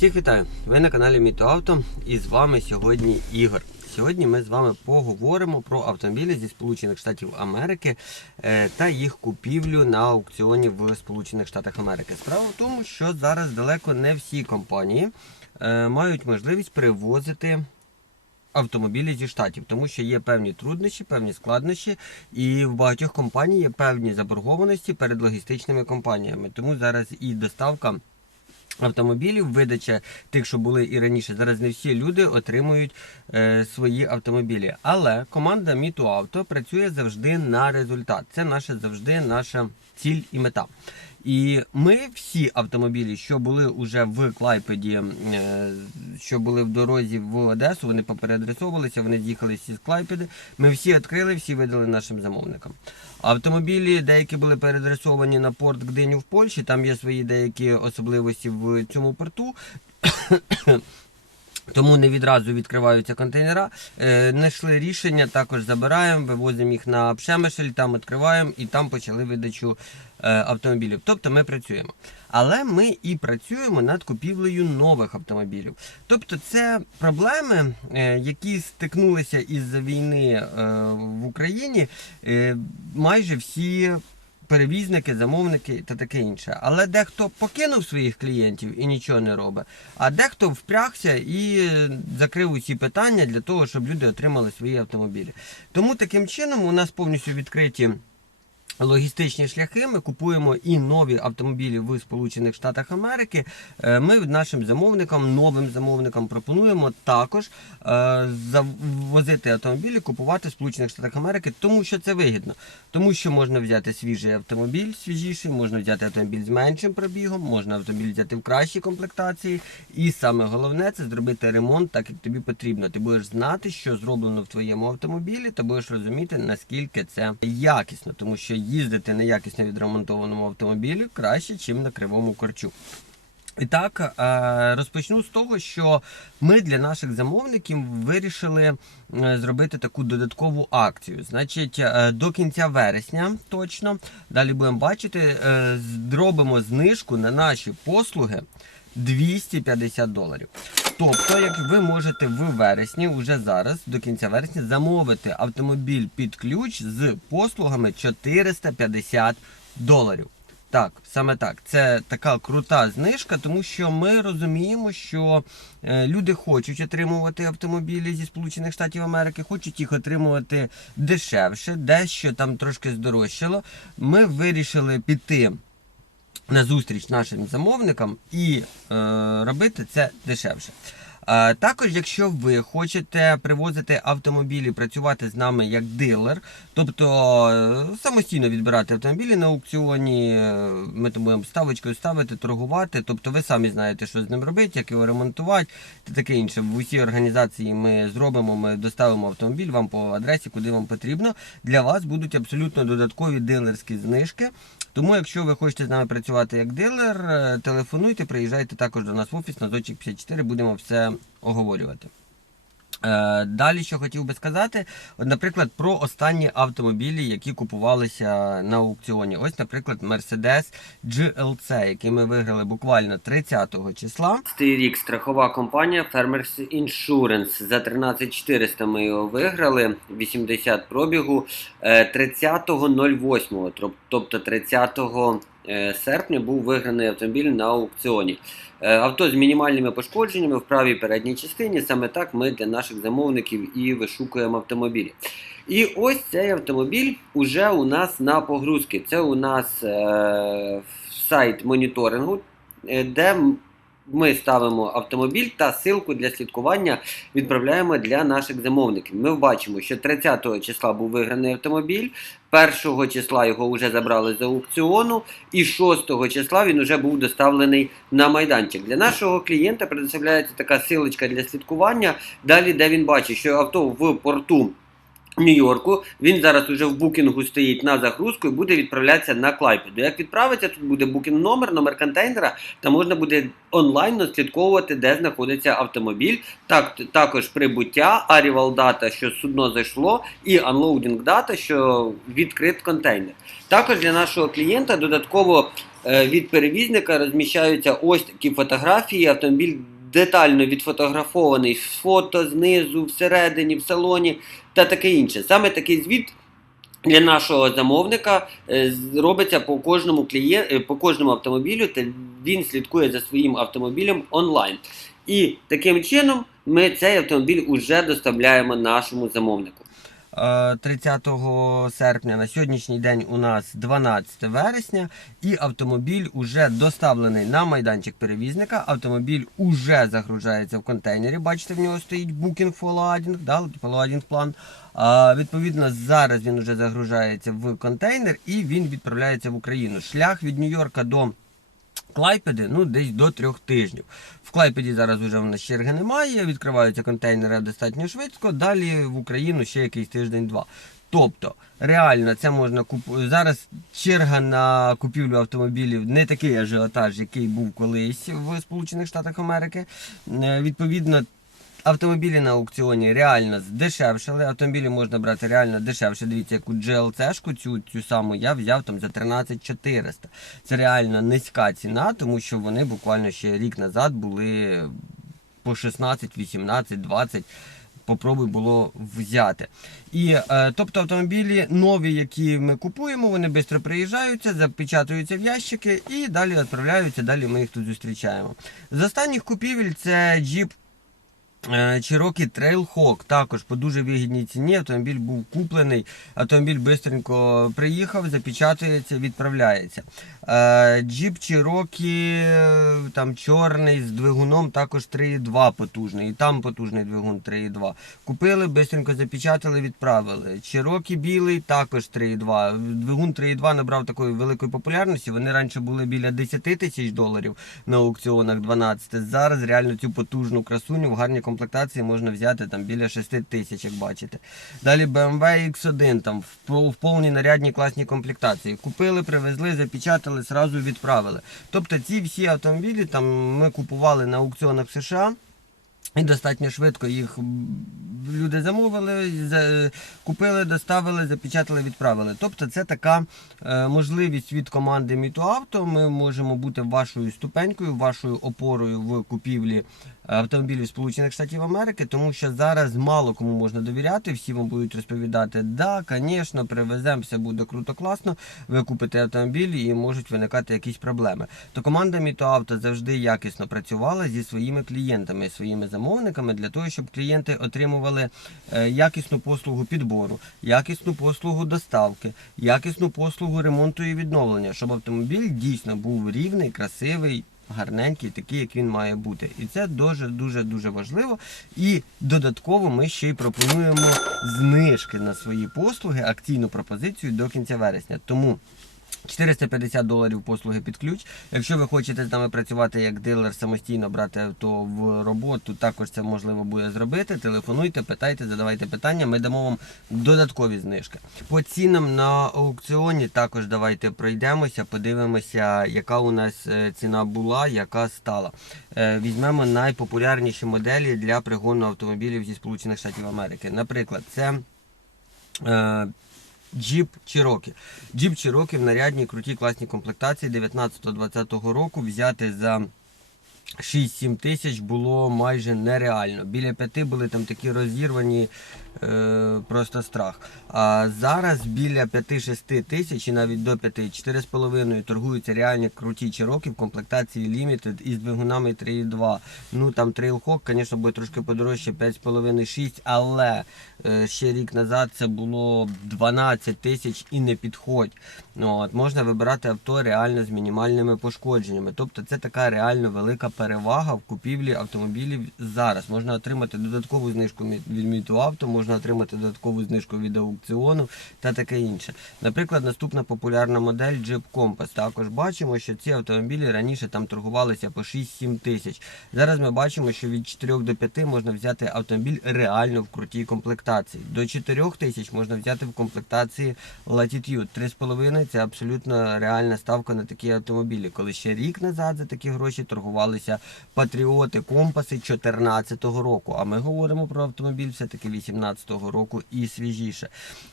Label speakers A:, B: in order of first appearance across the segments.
A: Всіх вітаю! Ви на каналі Мітоавто і з вами сьогодні Ігор. Сьогодні ми з вами поговоримо про автомобілі зі Сполучених Штатів Америки е, та їх купівлю на аукціоні в Сполучених Штатах Америки. Справа в тому, що зараз далеко не всі компанії е, мають можливість перевозити автомобілі зі штатів, тому що є певні труднощі, певні складнощі, і в багатьох компаній є певні заборгованості перед логістичними компаніями. Тому зараз і доставка. Автомобілів, видача тих, що були і раніше. Зараз не всі люди отримують е, свої автомобілі. Але команда Міту Авто працює завжди на результат. Це наша завжди наша ціль і мета. І ми всі автомобілі, що були уже в Клайпеді, е, що були в дорозі в Одесу, вони попереадресовувалися, вони з'їхали всі з Клайпеди. Ми всі відкрили, всі видали нашим замовникам. Автомобілі деякі були переадресовані на порт Гдиню в Польщі. Там є свої деякі особливості в цьому порту. Тому не відразу відкриваються контейнера. Е, Знайшли рішення, також забираємо, вивозимо їх на Пшемишель, там відкриваємо і там почали видачу е, автомобілів. Тобто ми працюємо. Але ми і працюємо над купівлею нових автомобілів. Тобто, це проблеми, е, які стикнулися із війни в Україні, майже всі перевізники, замовники та таке інше. Але дехто покинув своїх клієнтів і нічого не робить, а дехто впрягся і закрив усі питання для того, щоб люди отримали свої автомобілі. Тому таким чином у нас повністю відкриті. Логістичні шляхи ми купуємо і нові автомобілі в Сполучених Штатах Америки. Е, Ми нашим замовникам, новим замовникам пропонуємо також е, завозити автомобілі, купувати в Сполучених Штатах Америки, тому що це вигідно. Тому що можна взяти свіжий автомобіль, свіжіший, можна взяти автомобіль з меншим пробігом, можна автомобіль взяти в кращій комплектації. І саме головне це зробити ремонт так, як тобі потрібно. Ти будеш знати, що зроблено в твоєму автомобілі, та будеш розуміти, наскільки це якісно, тому що їздити на якісно відремонтованому автомобілі краще, ніж на кривому корчу. І так, е, розпочну з того, що ми для наших замовників вирішили е, зробити таку додаткову акцію. Значить, е, до кінця вересня точно, далі будемо бачити, зробимо знижку на наші послуги 250 доларів. Тобто, як ви можете в вересні, уже зараз, до кінця вересня, замовити автомобіль під ключ з послугами 450 доларів. Так, саме так. Це така крута знижка, тому що ми розуміємо, що е, люди хочуть отримувати автомобілі зі Сполучених Штатів Америки, хочуть їх отримувати дешевше, дещо там трошки здорожчало. Ми вирішили піти на зустріч нашим замовникам і е, робити це дешевше. Також, якщо ви хочете привозити автомобілі, працювати з нами як дилер, тобто е, самостійно відбирати автомобілі на аукціоні, е, ми будемо ставочкою ставити, торгувати, тобто ви самі знаєте, що з ним робити, як його ремонтувати та таке інше. В усій організації ми зробимо, ми доставимо автомобіль вам по адресі, куди вам потрібно. Для вас будуть абсолютно додаткові дилерські знижки. Тому, якщо ви хочете з нами працювати як дилер, е, телефонуйте, приїжджайте також до нас в офіс на Зочик 54, будемо все оговорювати. Е, Далі, що хотів би сказати, от, наприклад, про останні автомобілі, які купувалися на аукціоні. Ось, наприклад, Mercedes GLC, який ми виграли буквально 30 числа. Цей рік страхова компанія Farmers Insurance. За 13400 ми його виграли, 80 пробігу е, 30.08, тобто 30 е, серпня був виграний автомобіль на аукціоні. Е, Авто з мінімальними пошкодженнями в правій передній частині. Саме так ми для наших замовників і вишукуємо автомобілі. І ось цей автомобіль уже у нас на погрузці. Це у нас е, сайт моніторингу, е, де ми ставимо автомобіль та ссылку для слідкування відправляємо для наших замовників. Ми бачимо, що 30 числа був виграний автомобіль, 1 числа його вже забрали з аукціону, і 6 числа він вже був доставлений на майданчик. Для нашого клієнта предоставляється така силочка для слідкування. Далі, де він бачить, що авто в порту. Нью-Йорку. Він зараз уже в букінгу стоїть на загрузку і буде відправлятися на Клайпеду. Як відправиться, тут буде букінг номер, номер контейнера, та можна буде онлайн слідковувати, де знаходиться автомобіль. Так, також прибуття, arrival дата, що судно зайшло, і unloading дата, що відкрит контейнер. Також для нашого клієнта додатково е, від перевізника розміщаються ось такі фотографії. Автомобіль детально відфотографований з фото знизу, всередині, в салоні та таке інше. Саме такий звіт для нашого замовника е, робиться по кожному клієн... е, по кожному автомобілю, та він слідкує за своїм автомобілем онлайн. І таким чином ми цей автомобіль уже доставляємо нашому замовнику. 30 серпня на сьогоднішній день у нас 12 вересня, і автомобіль уже доставлений на майданчик перевізника. Автомобіль уже загружається в контейнері. Бачите, в нього стоїть for Loading, да, Loading план. А, відповідно, зараз він уже загружається в контейнер і він відправляється в Україну. Шлях від Нью-Йорка до Клайпеди ну десь до трьох тижнів. В Клайпеді зараз вже в нас черги немає, відкриваються контейнери достатньо швидко. Далі в Україну ще якийсь тиждень-два. Тобто, реально, це можна купувати. Зараз черга на купівлю автомобілів не такий ажіотаж, який був колись в Сполучених Штатах Америки. Е, Відповідно, Автомобілі на аукціоні реально здешевшили. Автомобілі можна брати реально дешевше. Дивіться, яку GLC-шку, цю, цю саму я взяв там за 13 400. Це реально низька ціна, тому що вони буквально ще рік назад були по 16, 18, 20. Попробуй було взяти. І е, тобто автомобілі нові, які ми купуємо, вони швидко приїжджаються, запечатуються в ящики і далі відправляються. Далі ми їх тут зустрічаємо. З останніх купівель це Jeep Е, Cherokee Trailhawk також по дуже вигідній ціні. Автомобіль був куплений. Автомобіль швидко приїхав, запечатується, відправляється. Е, Jeep Cherokee е, там чорний з двигуном також 3,2 потужний. І там потужний двигун 3,2. Купили, швидко запечатали, відправили. Cherokee білий також 3,2. Двигун 3,2 набрав такої великої популярності. Вони раніше були біля 10 тисяч доларів на аукціонах 12. Зараз реально цю потужну красуню в гарній комплектації можна взяти там біля 6 тисяч, як бачите. Далі BMW X1 там в, повній нарядній класній комплектації. Купили, привезли, запечатали, сразу відправили. Тобто ці всі автомобілі там ми купували на аукціонах США. І достатньо швидко їх люди замовили, купили, доставили, запечатали, відправили. Тобто це така е, можливість від команди Мітуавто. Ми можемо бути вашою ступенькою, вашою опорою в купівлі автомобілів Сполучених Штатів Америки, тому що зараз мало кому можна довіряти. Всі вам будуть розповідати, да, звісно, привеземо, все буде круто, класно. Ви купите автомобіль і можуть виникати якісь проблеми. То команда Мітоавто завжди якісно працювала зі своїми клієнтами, своїми замовниками для того, щоб клієнти отримували е, якісну послугу підбору, якісну послугу доставки, якісну послугу ремонту і відновлення, щоб автомобіль дійсно був рівний, красивий. Гарненький, такий, як він має бути. І це дуже дуже дуже важливо. І додатково ми ще й пропонуємо знижки на свої послуги, акційну пропозицію до кінця вересня. Тому 450 доларів послуги під ключ. Якщо ви хочете з нами працювати як дилер, самостійно брати авто в роботу, також це можливо буде зробити. Телефонуйте, питайте, задавайте питання. Ми дамо вам додаткові знижки. По цінам на аукціоні також давайте пройдемося, подивимося, яка у нас е, ціна була, яка стала. Е, Візьмемо найпопулярніші моделі для пригону автомобілів зі Сполучених Штатів Америки. Наприклад, це. Jeep Cherokee. Jeep Cherokee в нарядній крутій класній комплектації 19-20 року взяти за 6-7 тисяч було майже нереально. Біля 5 були там такі розірвані, просто страх. А зараз біля 5-6 тисяч і навіть до 5, 4,5 торгуються реальні круті Cherokee в комплектації Limited із двигунами 3.2. Ну там Trailhawk, звісно, буде трошки подорожче 5,5-6, але е, ще рік назад це було 12 тисяч і не підходь. Ну, от, можна вибирати авто реально з мінімальними пошкодженнями. Тобто це така реально велика перевага в купівлі автомобілів зараз. Можна отримати додаткову знижку від Мітуавто, можна отримати додаткову знижку від аукціону та таке інше. Наприклад, наступна популярна модель Jeep Compass. Також бачимо, що ці автомобілі раніше там торгувалися по 6-7 тисяч. Зараз ми бачимо, що від 4 до 5 можна взяти автомобіль реально в крутій комплектації. До 4 тисяч можна взяти в комплектації Latitude. 3,5 це абсолютно реальна ставка на такі автомобілі. Коли ще рік назад за такі гроші торгувалися патріоти, компаси 2014 року. А ми говоримо про автомобіль все-таки 2018 року і свіжіше.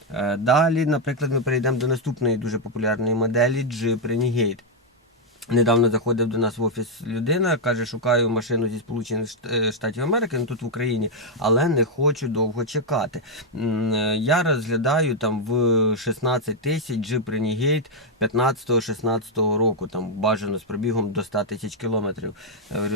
A: Е, Далі, наприклад, ми перейдемо до наступної дуже популярної моделі Jeep Renegade. Недавно заходив до нас в офіс людина, каже, шукаю машину зі Сполучених е, Штатів Америки, ну тут в Україні, але не хочу довго чекати. Е, Я розглядаю там в 16 тисяч Jeep Renegade 15-16 року, там бажано з пробігом до 100 тисяч кілометрів.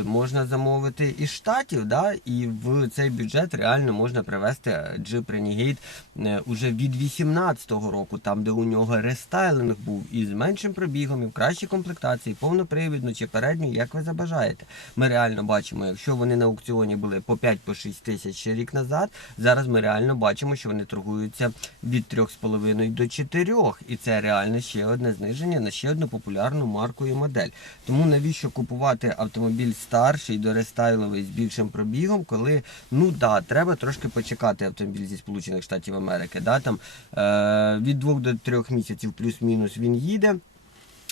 A: Можна замовити із штатів, да, і в цей бюджет реально можна привезти Jeep Renegade е, уже від 18-го року, там де у нього рестайлинг був і з меншим пробігом, і в кращій комплектації, повнопривідну чи передню, як ви забажаєте. Ми реально бачимо, якщо вони на аукціоні були по 5-6 тисяч рік назад, зараз ми реально бачимо, що вони торгуються від 3,5 до 4. І це реально ще одне зниження на ще одну популярну марку і модель. Тому навіщо купувати автомобіль старший, дорестайловий з більшим пробігом, коли ну да, треба трошки почекати автомобіль зі Сполучених Штатів Америки. Да, там, е, від 2 до 3 місяців плюс-мінус він їде.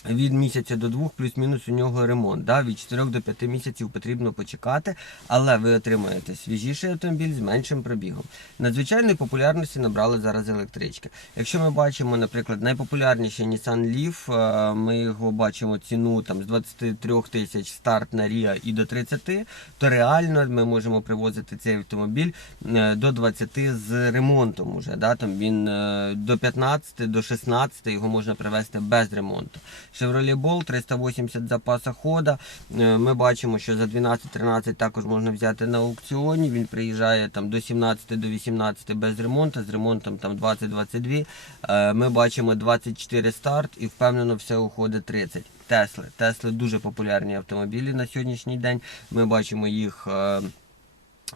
A: Від місяця до двох плюс-мінус у нього ремонт. Да? Від 4 до 5 місяців потрібно почекати, але ви отримаєте свіжіший автомобіль з меншим пробігом. Надзвичайної популярності набрали зараз електрички. Якщо ми бачимо, наприклад, найпопулярніший Nissan Leaf, е, ми його бачимо ціну там з 23 тисяч старт на Ріа і до 30, то реально ми можемо привозити цей автомобіль е, до 20 з ремонтом. Уже, да? там він е, до 15, до 16 його можна привезти без ремонту. Chevrolet Bolt 380 запаса хода. Е, Ми бачимо, що за 12-13 також можна взяти на аукціоні. Він приїжджає там до 17 до 18 без ремонту, з ремонтом там 20-22. Е, Ми бачимо 24 старт і впевнено все уходить 30. Тесли. Тесли дуже популярні автомобілі на сьогоднішній день. Ми бачимо їх.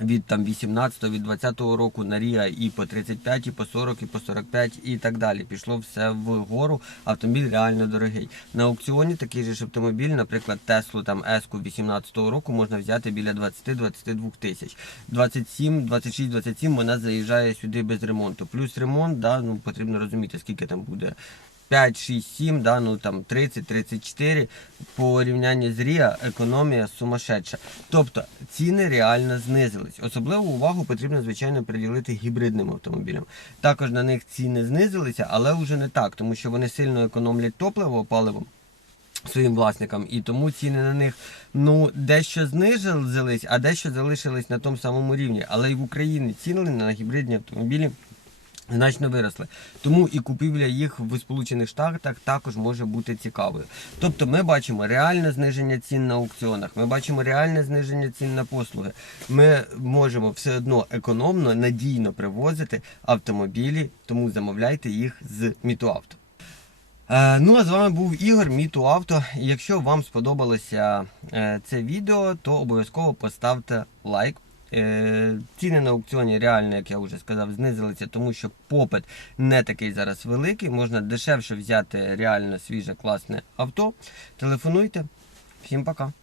A: Від там 18 від 20 року на Ріа і по 35, і по 40, і по 45 і так далі. Пішло все вгору. Автомобіль реально дорогий. На аукціоні такий же ж автомобіль, наприклад, Теслу там Еску 18 року можна взяти біля 20-22 тисяч. 27, 26, 27 вона заїжджає сюди без ремонту. Плюс ремонт, да, ну потрібно розуміти, скільки там буде. 5, 6, 7, да, ну там 30, 34, по порівнянні з Ріа економія сумасшедша. Тобто ціни реально знизились. Особливу увагу потрібно, звичайно, приділити гібридним автомобілям. Також на них ціни знизилися, але вже не так, тому що вони сильно економлять топливо, паливо своїм власникам, і тому ціни на них ну дещо знизились, а дещо залишились на тому самому рівні. Але і в Україні ціни на гібридні автомобілі. Значно виросли. Тому і купівля їх в Сполучених Штатах також може бути цікавою. Тобто ми бачимо реальне зниження цін на аукціонах, ми бачимо реальне зниження цін на послуги. Ми можемо все одно економно, надійно привозити автомобілі, тому замовляйте їх з Мітуавто. Е, ну а з вами був Ігор Мітуавто. І якщо вам сподобалося е, це відео, то обов'язково поставте лайк. Е, Ціни на аукціоні реально, як я вже сказав, знизилися, тому що попит не такий зараз великий. Можна дешевше взяти реально свіже класне авто. Телефонуйте. Всім пока.